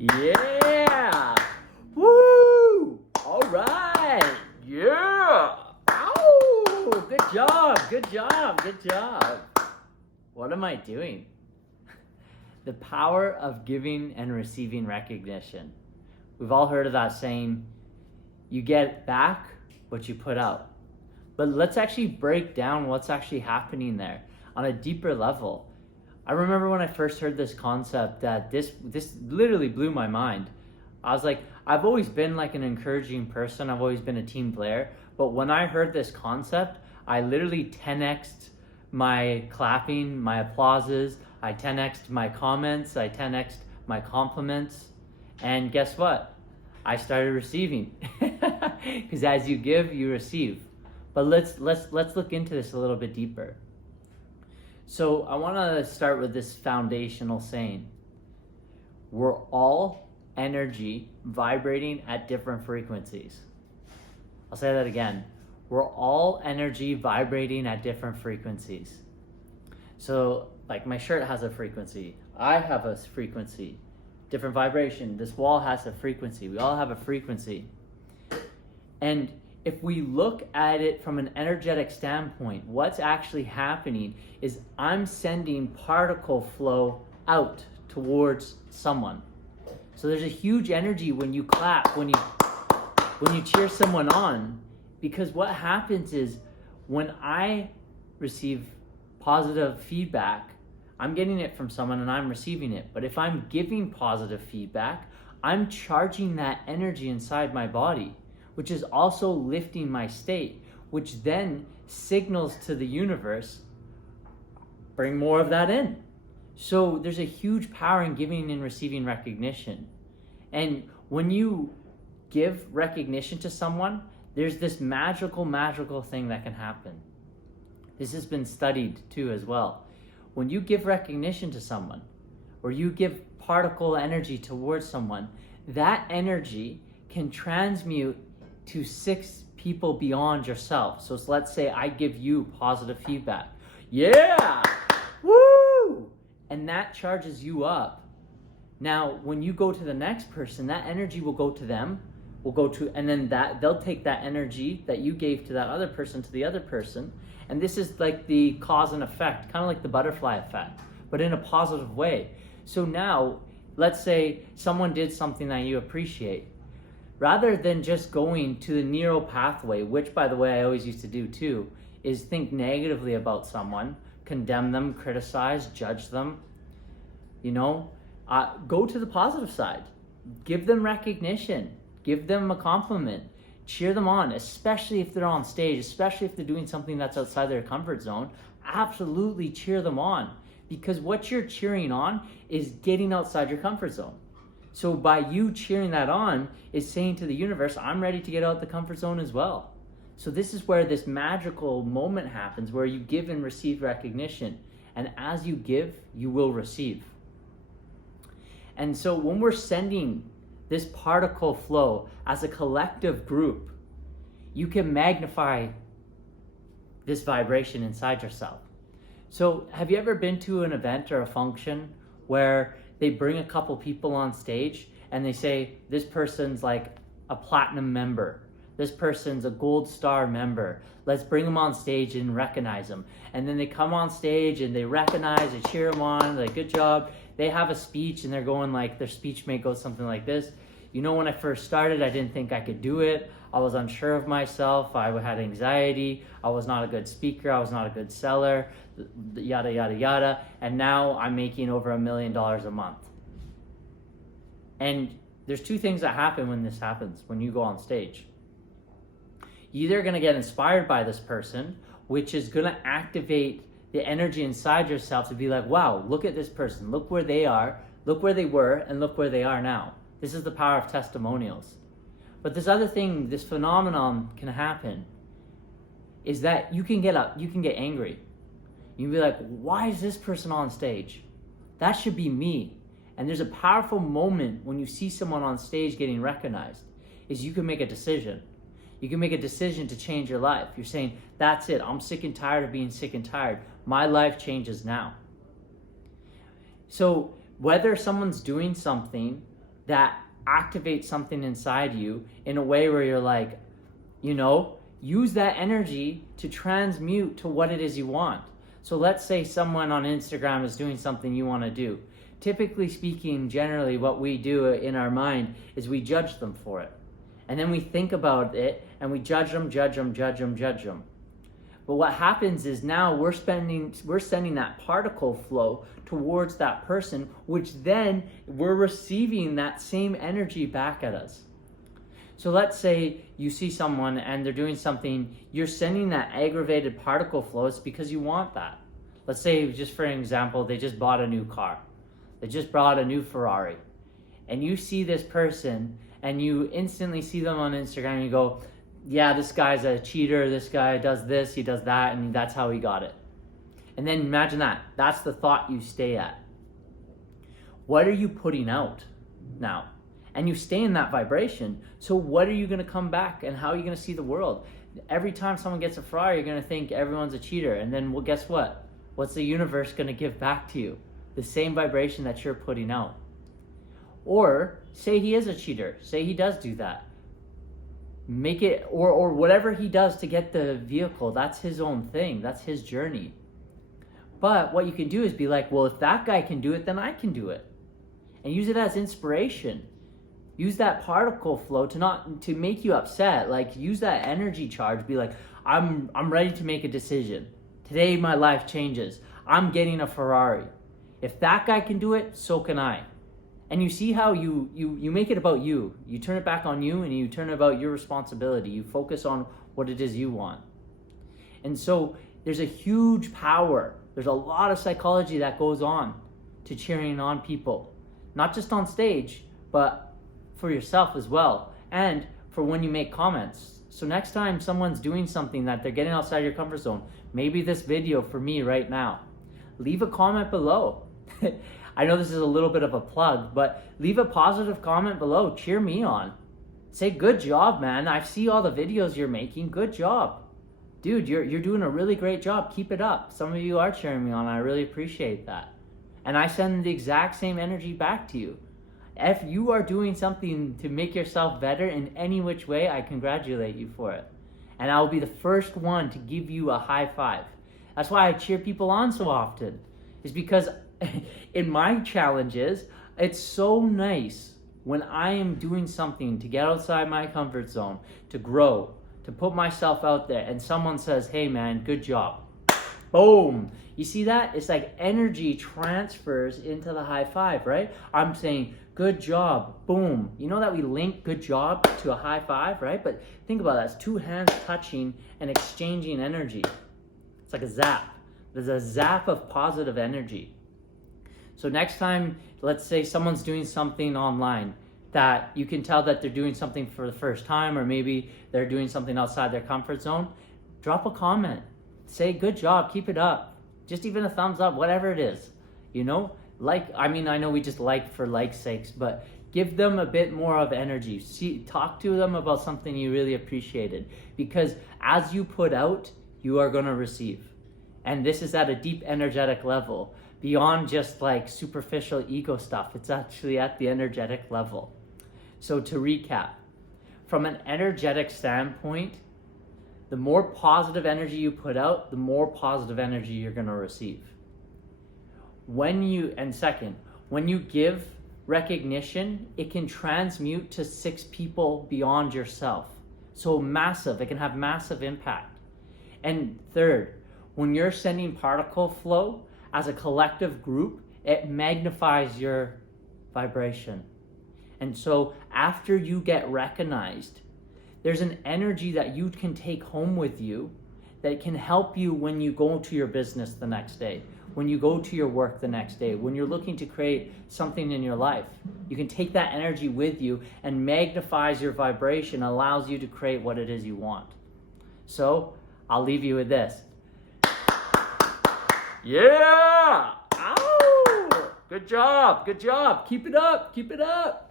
Yeah! Woo! All right! Yeah! Ow! Good job! Good job! Good job! What am I doing? The power of giving and receiving recognition. We've all heard of that saying, you get back what you put out. But let's actually break down what's actually happening there on a deeper level. I remember when I first heard this concept that this literally blew my mind. I was like, I've always been like an encouraging person. I've always been a team player. But when I heard this concept, I literally 10x'd my clapping, my applauses. I 10x'd my comments. I 10x'd my compliments. And guess what? I started receiving. Because as you give, you receive. But let's look into this a little bit deeper. So I want to start with this foundational saying. We're all energy vibrating at different frequencies. I'll say that again. We're all energy vibrating at different frequencies. So like my shirt has a frequency. I have a frequency. Different vibration. This wall has a frequency. We all have a frequency. And if we look at it from an energetic standpoint, what's actually happening is I'm sending particle flow out towards someone. So there's a huge energy when you clap, when you cheer someone on, because what happens is when I receive positive feedback, I'm getting it from someone and I'm receiving it. But if I'm giving positive feedback, I'm charging that energy inside my body, which is also lifting my state, which then signals to the universe, bring more of that in. So there's a huge power in giving and receiving recognition. And when you give recognition to someone, there's this magical thing that can happen. This has been studied too as well. When you give recognition to someone, or you give particle energy towards someone, that energy can transmute to 6 people beyond yourself. So let's say I give you positive feedback. Yeah! Woo! And that charges you up. Now, when you go to the next person, that energy will go to them, and then they'll take that energy that you gave to that other person to the other person. And this is like the cause and effect, kind of like the butterfly effect, but in a positive way. So now, let's say someone did something that you appreciate. Rather than just going to the neural pathway, which by the way I always used to do too, is think negatively about someone, condemn them, criticize, judge them, go to the positive side. Give them recognition, give them a compliment, cheer them on, especially if they're on stage, especially if they're doing something that's outside their comfort zone. Absolutely cheer them on, because what you're cheering on is getting outside your comfort zone. So by you cheering that on is saying to the universe, I'm ready to get out the comfort zone as well. So this is where this magical moment happens, where you give and receive recognition. And as you give, you will receive. And so when we're sending this particle flow as a collective group, you can magnify this vibration inside yourself. So have you ever been to an event or a function where they bring a couple people on stage and they say, this person's like a platinum member. This person's a gold star member. Let's bring them on stage and recognize them. And then they come on stage and they recognize, they cheer them on, like, good job. They have a speech and they're going like, their speech may go something like this. When I first started, I didn't think I could do it. I was unsure of myself. I had anxiety. I was not a good speaker. I was not a good seller, yada, yada, yada. And now I'm making over $1 million a month. And there's 2 things that happen when this happens, when you go on stage. You're either going to get inspired by this person, which is going to activate the energy inside yourself to be like, wow, look at this person. Look where they are, look where they were, and look where they are now. This is the power of testimonials. But this other thing, this phenomenon can happen, is that you can get angry. You can be like, why is this person on stage? That should be me. And there's a powerful moment when you see someone on stage getting recognized, is you can make a decision. You can make a decision to change your life. You're saying, that's it. I'm sick and tired of being sick and tired. My life changes now. So whether someone's doing something that activates something inside you in a way where you're like, use that energy to transmute to what it is you want. So let's say someone on Instagram is doing something you want to do. Typically speaking, generally what we do in our mind is we judge them for it. And then we think about it and we judge them. But what happens is now we're sending that particle flow towards that person, which then we're receiving that same energy back at us. So let's say you see someone and they're doing something, you're sending that aggravated particle flow. It's because you want that. Let's say, just for an example, they just bought a new car. They just bought a new Ferrari. And you see this person and you instantly see them on Instagram and you go, yeah, this guy's a cheater, this guy does this, he does that, and that's how he got it. And then imagine that. That's the thought you stay at. What are you putting out now? And you stay in that vibration. So what are you going to come back and how are you going to see the world? Every time someone gets a Ferrari, you're going to think everyone's a cheater. And then, well, guess what? What's the universe going to give back to you? The same vibration that you're putting out. Or say he is a cheater. Say he does do that. Make it, or whatever he does to get the vehicle, that's his own thing. That's his journey. But what you can do is be like, well, if that guy can do it, then I can do it. And use it as inspiration. Use that particle flow to make you upset. Like, use that energy charge. Be like, I'm ready to make a decision. Today my life changes. I'm getting a Ferrari. If that guy can do it, so can I. And you see how you make it about you. You turn it back on you and you turn it about your responsibility. You focus on what it is you want. And so there's a huge power. There's a lot of psychology that goes on to cheering on people. Not just on stage, but for yourself as well. And for when you make comments. So next time someone's doing something that they're getting outside your comfort zone, maybe this video for me right now, leave a comment below. I know this is a little bit of a plug, but leave a positive comment below. Cheer me on. Say, good job, man. I see all the videos you're making. Good job. Dude, you're doing a really great job. Keep it up. Some of you are cheering me on. I really appreciate that. And I send the exact same energy back to you. If you are doing something to make yourself better in any which way, I congratulate you for it. And I will be the first one to give you a high five. That's why I cheer people on so often. Is because in my challenges, it's so nice when I am doing something to get outside my comfort zone, to grow, to put myself out there, and someone says, hey man, good job. Boom. You see that? It's like energy transfers into the high five, right? I'm saying, good job. Boom. You know that we link good job to a high five, right? But think about that. It's two hands touching and exchanging energy. It's like a zap. There's a zap of positive energy. So next time, let's say someone's doing something online that you can tell that they're doing something for the first time, or maybe they're doing something outside their comfort zone, drop a comment. Say, good job, keep it up. Just even a thumbs up, whatever it is. I know we just like for like's sakes, but give them a bit more of energy. Talk to them about something you really appreciated. Because as you put out, you are going to receive. And this is at a deep energetic level, beyond just like superficial ego stuff. It's actually at the energetic level. So to recap, from an energetic standpoint, the more positive energy you put out, the more positive energy you're going to receive. When you give recognition, it can transmute to 6 people beyond yourself. So massive, it can have massive impact. And third, when you're sending particle flow as a collective group, it magnifies your vibration. And so after you get recognized, there's an energy that you can take home with you that can help you when you go to your business the next day, when you go to your work the next day, when you're looking to create something in your life. You can take that energy with you and magnifies your vibration, allows you to create what it is you want. So I'll leave you with this. Yeah! Ow! Good job, good job. Keep it up, keep it up.